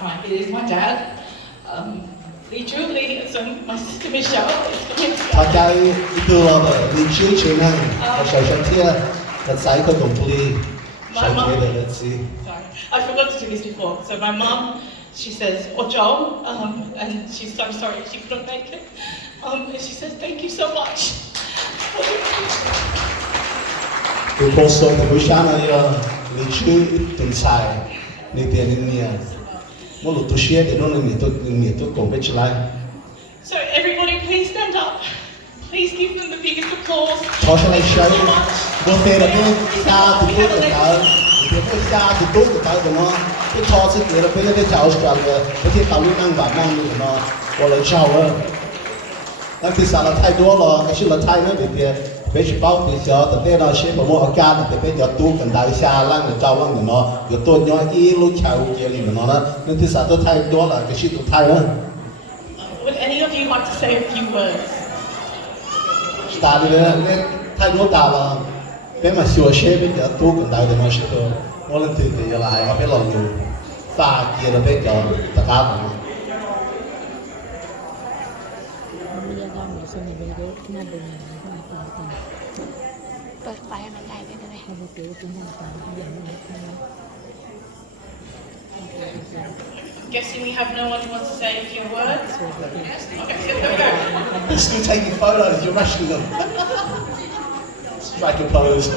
Hi, it is my dad, Lee Julie, and my sister Michelle. Chào trai từ đi chơi chơi này, và sau sau kia là sai có đồng lý, sau kia là let's see. Sorry, I forgot to do this before. So my mum, she says "Ojo," and she's so sorry she couldn't make it. And she says thank you so much. Từ cô số từ buổi sáng này đi chơi tuần sai, đi tiền đi nhà, mỗi lúc tôi share thì nó là người tôi cùng với lại. So everybody, please stand up. Please give them the biggest applause. Cho lại show, bữa tiệc là cái xa từ tôi từ tới, tiệc cái xa từ tôi từ tới nó, cái cho sự kiện là cái chào Australia, cái tàu đi năng và năng như nó, gọi là chào rồi. Đó thì sao là thay đổi rồi, cái sự là thay nó bị bây giờ bao thì giờ từ đây là sẽ có một cái cá thì bây giờ tu cần đại xa lăng để trao lăng để nó, giờ tôi nhớ ý lúc chào kia thì nó đó, nên thì sao tôi thay đổi là cái sự tôi thay đó. Would any of you like to say a few words? Ta đi lên thay đổi ta là cái mà sửa xe bây giờ tu cần đại để nó sẽ có, mỗi lần thì là hai cái lòng nhiều pha kia là bây giờ tất cả mọi người. Guessing we have no one who wants to say a few words? Yes? Okay, here we go. They're still taking photos, you're rushing them. Strike a pose.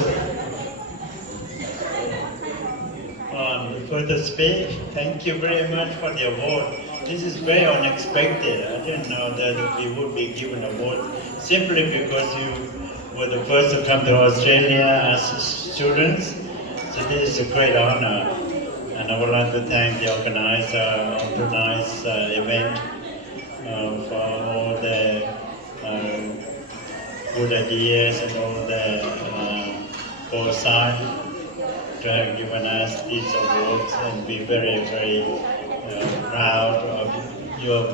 For the speech, thank you very much for the award. This is very unexpected. I didn't know that we would be given an award simply because you were the first to come to Australia as students. So this is a great honor. And I would like to thank the organizer of tonight's event for all the good ideas and all the foresight to have given us these awards, and be very, very proud of your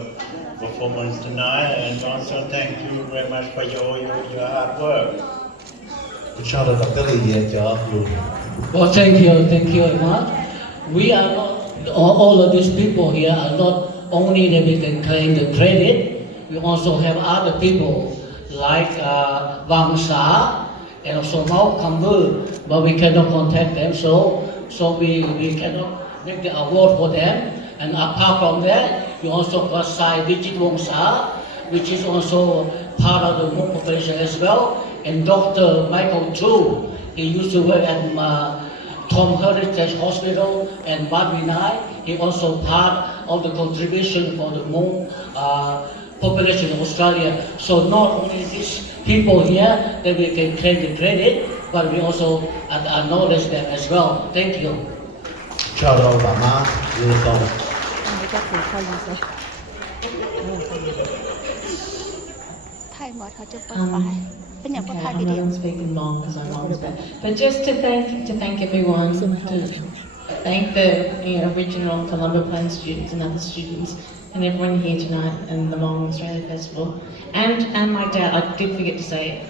performance tonight, and also thank you very much for your hard work. Cho được cái gì cho luôn. Well, thank you very much. We are not, all of these people here are not only that we can claim the credit, we also have other people like Vang Sa and also Mao Kambu, but we cannot contact them, so we cannot make the award for them. And apart from that, we also got Sai Vijit Wong Sa, which is also part of the Hmoob population as well, and Dr. Michael Chu. He used to work at Tom Heritage Hospital and Wat Vinay. He also part of the contribution for the Hmoob population of Australia. So not only these people here that we can claim the credit, but we also acknowledge them as well. Thank you. Cho đâu bà má yêu cầu. Okay, I don't speak in Hmong because I'm Hmong, but just to thank everyone, to thank the original Colombo Plan students and other students and everyone here tonight and the Hmong Australia Festival, and my dad. I did forget to say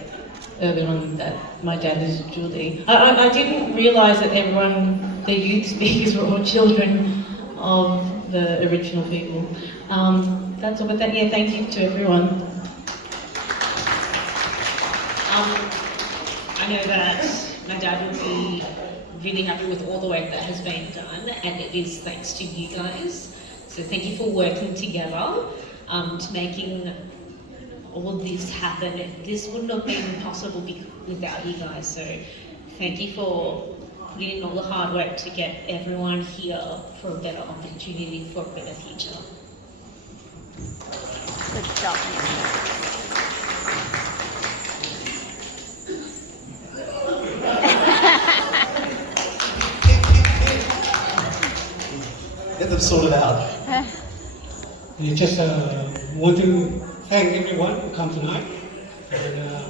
earlier on that my dad is Julie. I didn't realise that everyone, the youth speakers, were all children of the original people. That's all. But yeah, thank you to everyone. I know that my dad will be really happy with all the work that has been done, and it is thanks to you guys. So thank you for working together to making all this happen. This wouldn't have been possible without you guys. So thank you for putting in all the hard work to get everyone here for a better opportunity, for a better future. Good job. Get them sorted out. We just want to thank everyone who come tonight, and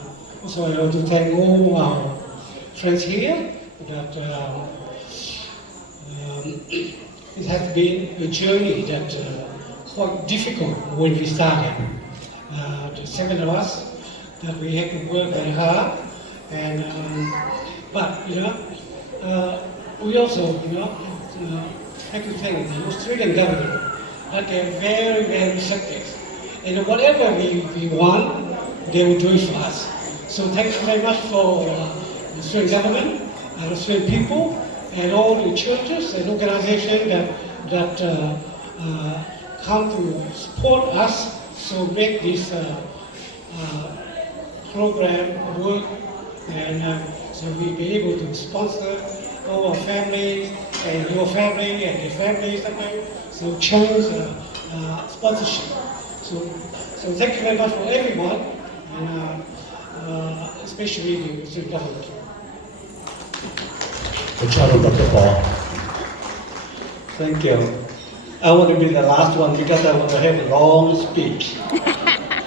also I want to thank all our friends here. That it has been a journey that quite difficult when we started. The seven of us that we had to work very hard, and but we also have to thank the Australian government that they are very, very receptive. And whatever we want, they will do it for us. So thanks very much for the Australian government and Australian people and all the churches and organizations that come to support us to make this program work, and so we'll be able to sponsor all our families and your family and the families that might so change sponsorship. So thank you very much for everyone, and especially the Australian government. Dr. Paul. Thank you. I want to be the last one because I want to have a long speech.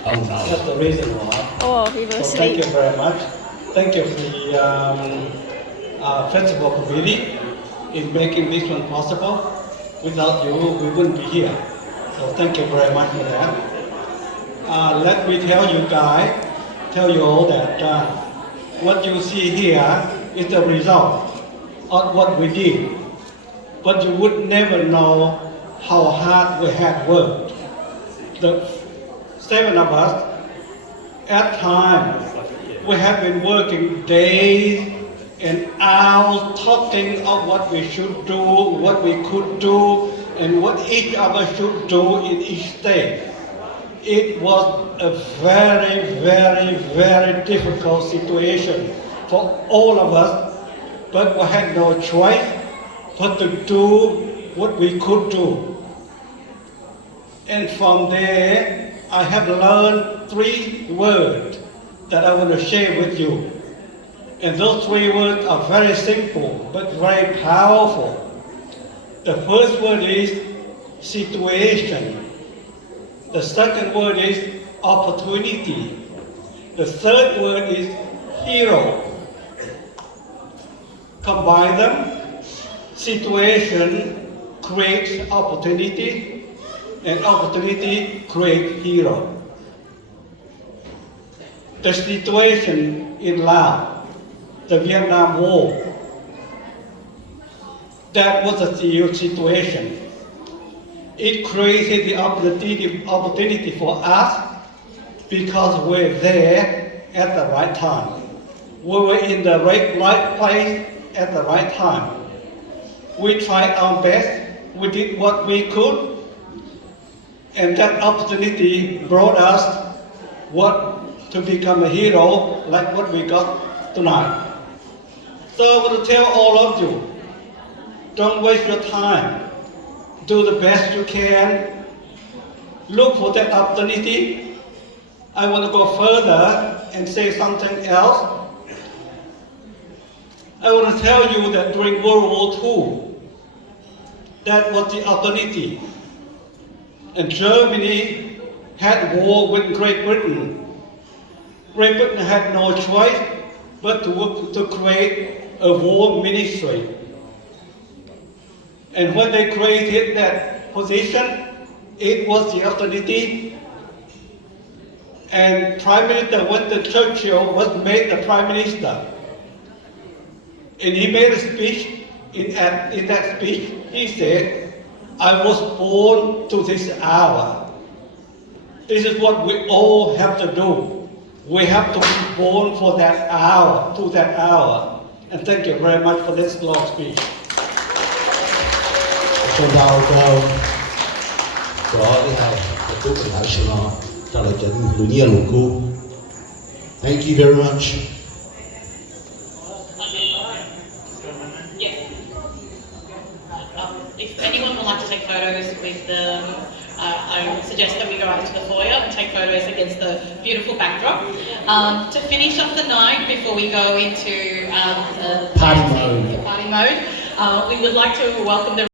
Oh no. That's the reason why. Oh, he will So thank sleep. you very much. Thank you for the festival committee in making this one possible. Without you, we wouldn't be here. So thank you very much for that. Let me tell you all that what you see here is the result of what we did. But you would never know how hard we had worked. The 7 of us, at times, we have been working days and hours talking of what we should do, what we could do, and what each of us should do in each state. It was a very, very, very difficult situation for all of us, but we had no choice but to do what we could do. And from there, I have learned 3 words that I want to share with you. And those 3 words are very simple, but very powerful. The first word is situation. The second word is opportunity. The third word is hero. Combine them. Situation creates opportunity, and opportunity creates hero. The situation in Laos, the Vietnam War, that was a serious situation. It created the opportunity for us because we're there at the right time. We were in the right place at the right time. We tried our best, we did what we could, and that opportunity brought us to become a hero like what we got tonight. So I want to tell all of you, don't waste your time. Do the best you can. Look for that opportunity. I want to go further and say something else. I want to tell you that during World War II, that was the opportunity. And Germany had war with Great Britain. Great Britain had no choice but to create a war ministry. And when they created that position, it was the opportunity. And Prime Minister Winston Churchill was made the Prime Minister. And he made a speech. In that speech, he said, I was born to this hour. This is what we all have to do. We have to be born for that hour, to that hour. And thank you very much for this long speech. Cho đào có cái này cái cú cái này sẽ nó trả lời chân tự nhiên một cú. Thank you very much. If anyone would like to take photos with them, I suggest that we go out into the foyer and take photos against the beautiful backdrop. To finish off the night, before we go into Party mode. we would like to welcome the